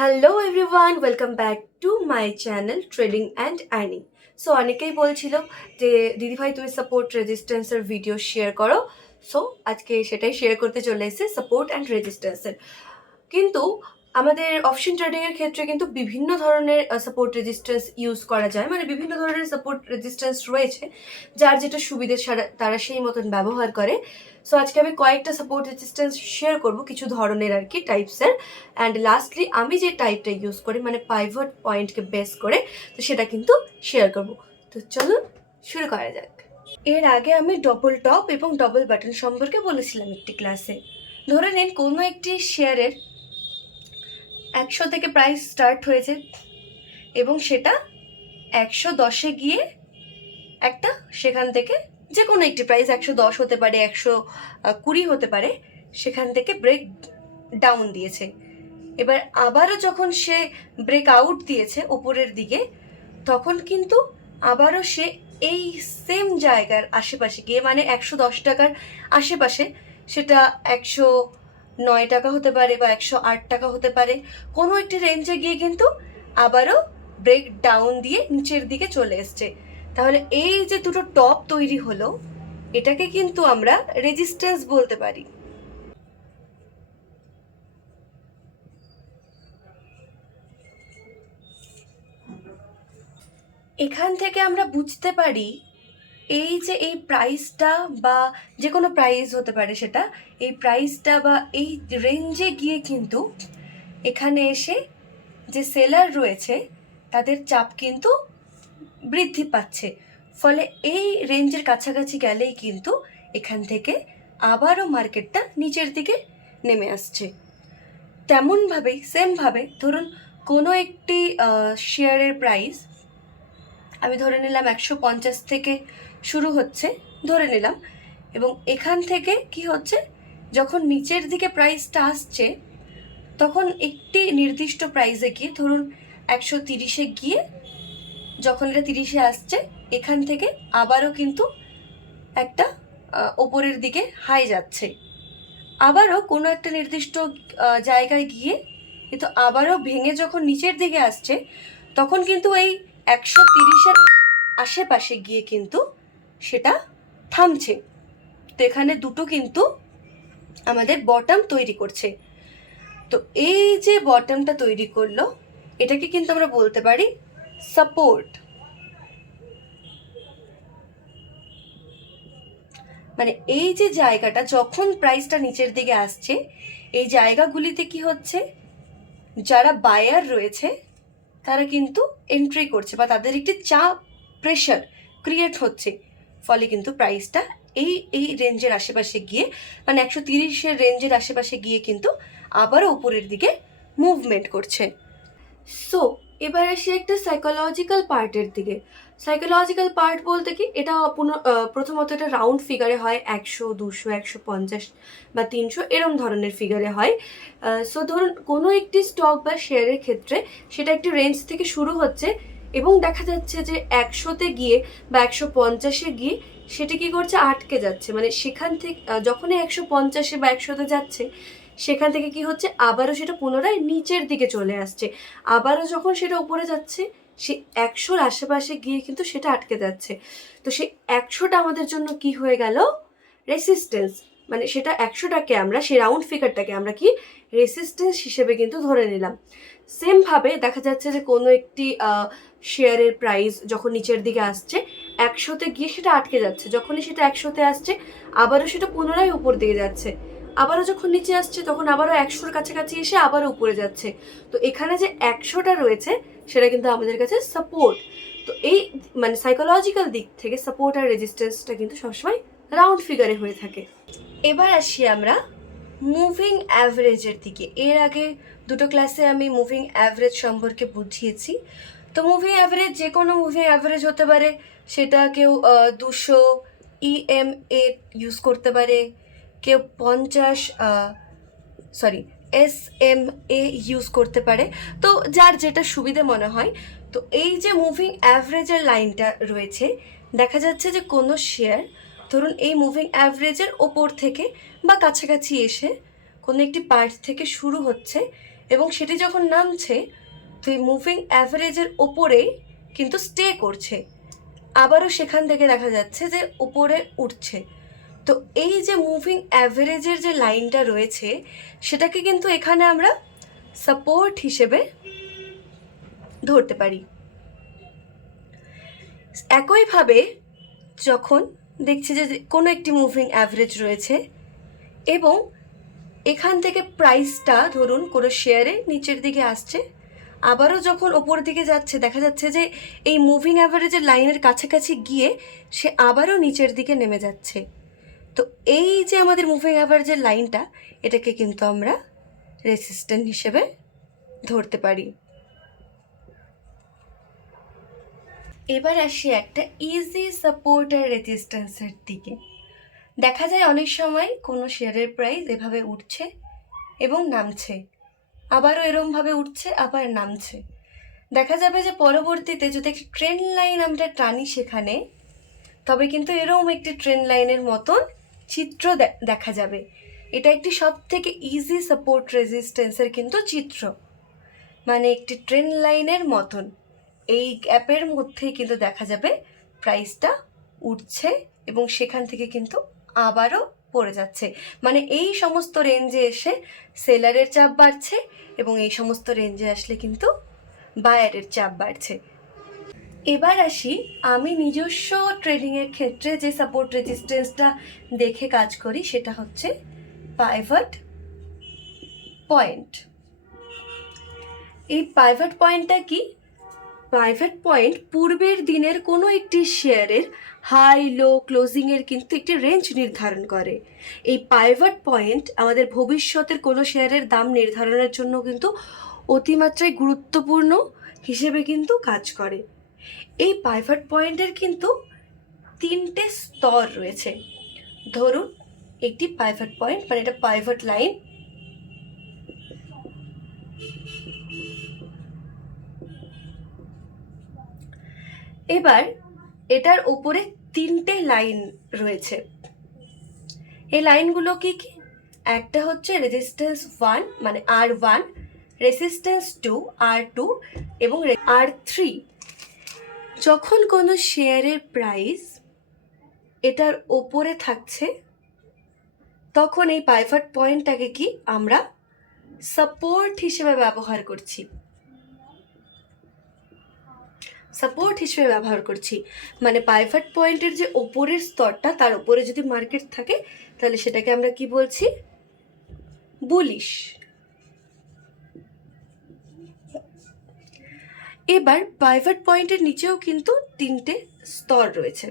Hello everyone, welcome back to my channel trading and earning. So অনেকেই বলছিল যে দিদিভাই তুমি সাপোর্ট রেজিস্ট্যান্সের ভিডিও শেয়ার করো। সো আজকে সেটাই শেয়ার করতে চলে এসেছে, সাপোর্ট অ্যান্ড রেজিস্ট্যান্সের। কিন্তু আমাদের অপশন ট্রেডিংয়ের ক্ষেত্রে কিন্তু বিভিন্ন ধরনের সাপোর্ট রেজিস্ট্যান্স ইউজ করা যায়, মানে বিভিন্ন ধরনের সাপোর্ট রেজিস্ট্যান্স রয়েছে, যার যেটা সুবিধে তারা সেই মতন ব্যবহার করে। সো আজকে আমি কয়েকটা সাপোর্ট রেজিস্ট্যান্স শেয়ার করব, কিছু ধরনের আর কি টাইপসের। অ্যান্ড লাস্টলি আমি যে টাইপটা ইউজ করি মানে পাইভট পয়েন্টকে বেস করে, তো সেটা কিন্তু শেয়ার করব। তো চলুন শুরু করা যাক। এর আগে আমি ডবল টপ এবং ডবল বাটন সম্পর্কে বলেছিলাম একটি ক্লাসে। ধরে নিন কোনো একটি শেয়ারের 100 থেকে প্রাইস স্টার্ট হয়েছে এবং সেটা 110-এ গিয়ে একটা সেখান থেকে যে কোনো একটি প্রাইস 110 হতে পারে, 120 হতে পারে, সেখান থেকে ব্রেক ডাউন দিয়েছে। এবার আবারও যখন সে ব্রেক আউট দিয়েছে ওপরের দিকে, তখন কিন্তু আবারও সে এই সেম জায়গার আশেপাশে গিয়ে, মানে 110 টাকার আশেপাশে, সেটা 109 টাকা হতে পারে বা 108 টাকা হতে পারে, কোনো একটি রেঞ্জে গিয়ে কিন্তু আবারও ব্রেক ডাউন দিয়ে নিচের দিকে চলে এসছে। তাহলে এই যে দুটো টপ তৈরি হলো, এটাকে কিন্তু আমরা রেজিস্ট্যান্স বলতে পারি। এখান থেকে আমরা বুঝতে পারি এই যে এই প্রাইসটা, বা যে কোনো প্রাইস হতে পারে সেটা, এই প্রাইসটা বা এই রেঞ্জে গিয়ে কিন্তু এখানে এসে যে সেলার রয়েছে তাদের চাপ কিন্তু বৃদ্ধি পাচ্ছে। ফলে এই রেঞ্জের কাছাকাছি গেলেই কিন্তু এখান থেকে আবারও মার্কেটটা নিচের দিকে নেমে আসছে। তেমনভাবেই সেমভাবে ধরুন কোনো একটি শেয়ারের প্রাইস আমি ধরে নিলাম 150 থেকে শুরু হচ্ছে, ধরে নিলাম, এবং এখান থেকে কি হচ্ছে, যখন নিচের দিকে প্রাইসটা আসছে তখন একটি নির্দিষ্ট প্রাইসে গিয়ে, ধরুন 130-এ গিয়ে যখন এটা 30-এ আসছে, এখান থেকে আবারও কিন্তু একটা ওপরের দিকে হাই যাচ্ছে। আবারও কোনো একটা নির্দিষ্ট জায়গায় গিয়ে কিন্তু আবারও ভেঙে যখন নিচের দিকে আসছে, তখন কিন্তু এই 130-এর আশেপাশে গিয়ে কিন্তু সেটা থামছে। তো এখানে দুটো কিন্তু আমাদের বটম তৈরি করছে। তো এই যে বটমটা তৈরি করলো, এটাকে কিন্তু আমরা বলতে পারি সাপোর্ট। মানে এই যে জায়গাটা, যখন প্রাইসটা নিচের দিকে আসছে, এই জায়গাগুলিতে কি হচ্ছে, যারা বায়ার রয়েছে তারা কিন্তু এন্ট্রি করছে, বা তাদের একটি চাপ, প্রেশার ক্রিয়েট হচ্ছে। ফলে কিন্তু প্রাইসটা এই এই রেঞ্জের আশেপাশে গিয়ে, মানে 130-এর রেঞ্জের আশেপাশে গিয়ে কিন্তু আবারও উপরের দিকে মুভমেন্ট করছে। সো এবার আসি একটা সাইকোলজিক্যাল পার্টের দিকে। সাইকোলজিক্যাল পার্ট বলতে কি, এটা প্রথমত এটা রাউন্ড ফিগারে হয়, 100, 200, 150 বা 300 এরম ধরনের ফিগারে হয়। সো ধরুন কোনো একটি স্টক বা শেয়ারের ক্ষেত্রে সেটা একটি রেঞ্জ থেকে শুরু হচ্ছে এবং দেখা যাচ্ছে যে 100-তে গিয়ে বা 150-এ গিয়ে সেটা কি করছে, আটকে যাচ্ছে। মানে সেখান থেকে যখনই 150-এ বা 100-তে যাচ্ছে, সেখান থেকে কি হচ্ছে, আবারও সেটা পুনরায় নিচের দিকে চলে আসছে। আবারও যখন সেটা উপরে যাচ্ছে, সে 100-র আশেপাশে গিয়ে কিন্তু সেটা আটকে যাচ্ছে। তো সেই 100টা আমাদের জন্য কি হয়ে গেল, রেসিস্টেন্স। মানে সেটা 100টাকে আমরা, সেই রাউন্ড ফিগারটাকে আমরা কি রেসিস্টেন্স হিসেবে কিন্তু ধরে নিলাম। সেমভাবে দেখা যাচ্ছে যে কোনো একটি শেয়ারের প্রাইস যখন নিচের দিকে আসছে, 100-তে গিয়ে সেটা আটকে যাচ্ছে। যখনই সেটা 100-তে আসছে, আবারও সেটা পুনরায় উপর দিকে যাচ্ছে। আবারও যখন নিচে আসছে, তখন আবারও 100-র কাছাকাছি এসে আবারও উপরে যাচ্ছে। তো এখানে যে 100টা রয়েছে সেটা কিন্তু আমাদের কাছে সাপোর্ট। তো এই মানে সাইকোলজিক্যাল দিক থেকে সাপোর্ট আর রেজিস্ট্যান্সটা কিন্তু সবসময় রাউন্ড ফিগারে হয়ে থাকে। এবার আসি আমরা মুভিং অ্যাভারেজের দিকে। এর আগে দুটো ক্লাসে আমি মুভিং অ্যাভারেজ সম্পর্কে বুঝিয়েছি। তো মুভিং অ্যাভারেজ যে কোনো মুভিং অ্যাভারেজ হতে পারে, সেটা কেউ 200 EMA ইউজ করতে পারে, কেউ 50 SMA ইউজ করতে পারে। তো যার যেটা সুবিধে মনে হয়। তো এই যে মুভিং অ্যাভারেজের লাইনটা রয়েছে, দেখা যাচ্ছে যে কোনো শেয়ার ধরুন এই মুভিং অ্যাভারেজের ওপর থেকে বা কাছাকাছি এসে কোনো একটি পার্ট থেকে শুরু হচ্ছে এবং সেটি যখন নামছে তো এই মুভিং অ্যাভারেজের ওপরে কিন্তু স্টে করছে, আবারও সেখান থেকে দেখা যাচ্ছে যে উপরে উঠছে। তো এই যে মুভিং অ্যাভারেজের যে লাইনটা রয়েছে সেটাকে কিন্তু এখানে আমরা সাপোর্ট হিসেবে ধরতে পারি। একইভাবে যখন দেখছি যে কোনো একটি মুভিং অ্যাভারেজ রয়েছে এবং এখান থেকে প্রাইসটা ধরুন কোনো শেয়ারে নিচের দিকে আসছে, আবারও যখন ওপর দিকে যাচ্ছে দেখা যাচ্ছে যে এই মুভিং অ্যাভারেজের লাইনের কাছাকাছি গিয়ে সে আবারও নিচের দিকে নেমে যাচ্ছে। তো এই যে আমাদের মুভিং অ্যাভারেজের লাইনটা, এটাকে কিন্তু আমরা রেসিস্ট্যান্স হিসেবে ধরতে পারি। এবার আসি একটা ইজি সাপোর্ট আর রেজিস্ট্যান্সের দিকে। দেখা যায় অনেক সময় কোনো শেয়ারের প্রাইস এভাবে উঠছে এবং নামছে, আবারও এরমভাবে উঠছে আবার নামছে। দেখা যাবে যে পরবর্তীতে যদি একটি ট্রেন্ড লাইন আমরা টানি সেখানে, তবে কিন্তু এরকম একটি ট্রেন্ড লাইনের মতন চিত্র দেখা যাবে। এটা একটি সব থেকে ইজি সাপোর্ট রেজিস্ট্যান্সের কিন্তু চিত্র, মানে একটি ট্রেন্ড লাইনের মতন এই গ্যাপের মধ্যেই কিন্তু দেখা যাবে প্রাইসটা উঠছে এবং সেখান থেকে কিন্তু আবারও পড়ে যাচ্ছে। মানে এই সমস্ত রেঞ্জে এসে সেলারের চাপ বাড়ছে এবং এই সমস্ত রেঞ্জে আসলে কিন্তু বায়ারের চাপ বাড়ছে। এবার আসি আমি নিজস্ব ট্রেডিংয়ের ক্ষেত্রে যে সাপোর্ট রেজিস্ট্যান্সটা দেখে কাজ করি, সেটা হচ্ছে পাইভট পয়েন্ট। এই পাইভট পয়েন্টটা কি? পাইভট পয়েন্ট পূর্বের দিনের কোনো একটি শেয়ারের হাই লো ক্লোজিংয়ের কিন্তু একটি রেঞ্জ নির্ধারণ করে। এই পাইভট পয়েন্ট আমাদের ভবিষ্যতের কোনো শেয়ারের দাম নির্ধারণের জন্য কিন্তু অতিমাত্রায় গুরুত্বপূর্ণ হিসেবে কিন্তু কাজ করে। এই পাইভট পয়েন্টের কিন্তু 3টে স্তর রয়েছে। ধরুন একটি পাইভট পয়েন্ট, মানে এটা পাইভট লাইন, এবার এটার উপরে 3টে লাইন রয়েছে। এই লাইনগুলো কি কি? একটা হচ্ছে রেজিস্ট্যান্স 1 মানে R1, রেজিস্ট্যান্স 2 R2 এবং R3। যখন কোনো শেয়ারের প্রাইস এটার ওপরে থাকছে তখন এই পাইভট পয়েন্টটাকে কি আমরা সাপোর্ট হিসেবে ব্যবহার করছি, মানে পাইভট পয়েন্টের যে ওপরের স্তরটা তার উপরে যদি মার্কেট থাকে তাহলে সেটাকে আমরা কি বলছি? বুলিশ। এবার পাইভট পয়েন্টের নিচেও কিন্তু 3টে স্তর রয়েছে।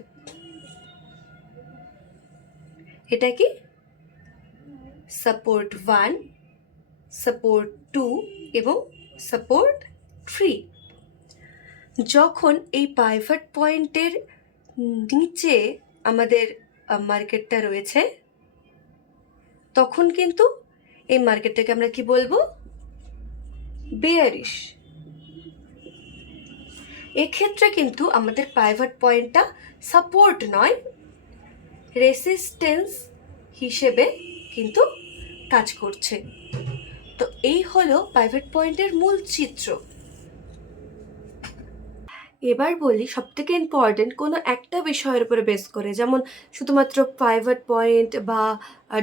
এটা কি? সাপোর্ট 1, সাপোর্ট 2 এবং সাপোর্ট 3। যখন এই পাইভট পয়েন্টের নিচে আমাদের মার্কেটটা রয়েছে তখন কিন্তু এই মার্কেটটাকে আমরা কি বলবো? বেয়ারিশ। এক্ষেত্রে কিন্তু আমাদের পাইভট পয়েন্টটা সাপোর্ট নয়, রেসিস্ট্যান্স হিসেবে কিন্তু কাজ করছে। তো এই হলো পাইভট পয়েন্টের মূল চিত্র। এবার বলি সবথেকে ইম্পর্টেন্ট কোনো একটা বিষয়ের উপরে বেস করে, যেমন শুধুমাত্র পাইভট পয়েন্ট বা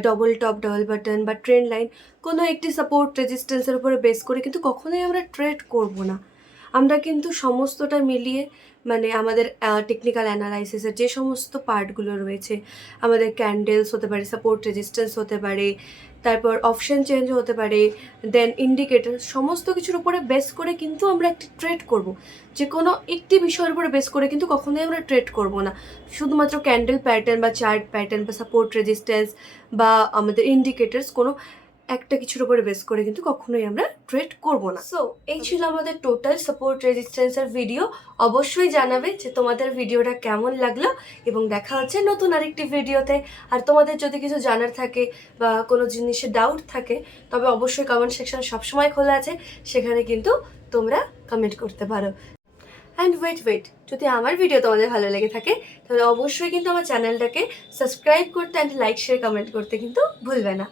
ডবল টপ ডবল বাটন বা ট্রেন্ড লাইন, কোনো একটি সাপোর্ট রেজিস্ট্যান্সের উপরে বেস করে কিন্তু কখনোই আমরা ট্রেড করব না। আমরা কিন্তু সমস্তটা মিলিয়ে, মানে আমাদের টেকনিক্যাল অ্যানালাইসিসের যে সমস্ত পার্টগুলো রয়েছে, আমাদের ক্যান্ডেলস হতে পারে, সাপোর্ট রেজিস্ট্যান্স হতে পারে, তারপর অপশন চেঞ্জ হতে পারে, দেন ইন্ডিকেটর, সমস্ত কিছুর উপরে বেস করে কিন্তু আমরা একটি ট্রেড করব। যে কোনো একটি বিষয়ের উপরে বেস করে কিন্তু কখনোই আমরা ট্রেড করব না। শুধুমাত্র ক্যান্ডেল প্যাটার্ন বা চার্ট প্যাটার্ন বা সাপোর্ট রেজিস্ট্যান্স বা আমাদের ইন্ডিকেটার্স, কোনো একটা কিছুর উপরে বেস করে কিন্তু কখনোই আমরা ট্রেড করব না। সো এই ছিল আমাদের টোটাল সাপোর্ট রেজিস্ট্যান্সের ভিডিও। অবশ্যই জানাবে যে তোমাদের ভিডিওটা কেমন লাগলো এবং দেখা হচ্ছে নতুন আরেকটি ভিডিওতে। আর তোমাদের যদি কিছু জানার থাকে বা কোনো জিনিসের ডাউট থাকে তবে অবশ্যই কমেন্ট সেকশন সবসময় খোলা আছে, সেখানে কিন্তু তোমরা কমেন্ট করতে পারো। অ্যান্ড ওয়েট, যদি আমার ভিডিও তোমাদের ভালো লেগে থাকে তাহলে অবশ্যই কিন্তু আমার চ্যানেলটাকে সাবস্ক্রাইব করতে অ্যান্ড লাইক শেয়ার কমেন্ট করতে কিন্তু ভুলবে না।